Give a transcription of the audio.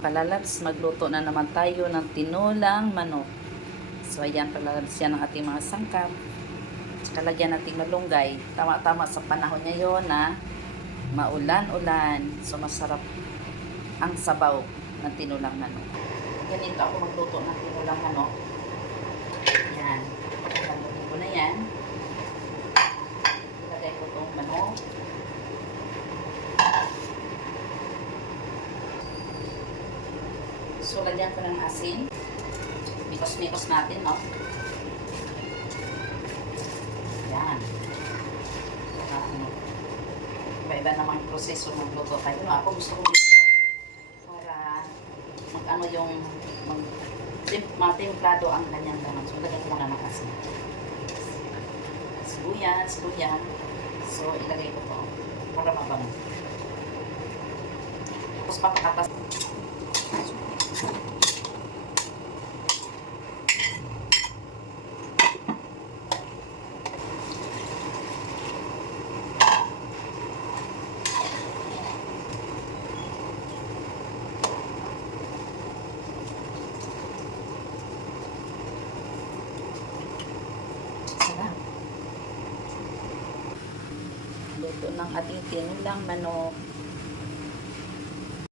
kalalabs, magluto na naman tayo ng tinulang manok. So ayan, kalalabs yan ang ating mga sangkap. Tsaka lagyan natin malunggay. Tama-tama sa panahon ngayon na maulan-ulan. So masarap ang sabaw ng tinulang manok. Ganito ako magluto ng tinulang manok. Yan. Pagkakalagay ko na yan. Ilagay ko itong manok. So, lagyan ko ng asin. Mikos-mikos natin, no? Yan. Iba-iba namang proseso ng luto tayo. No, ako gusto ko para mag-ano yung matimplado ang kanyang laman. So, lagyan ko muna ng asin. Sibuyas, luya. So, ilagay ko to para mabango. Tapos papakatas. Luto ng ating tinulang manok.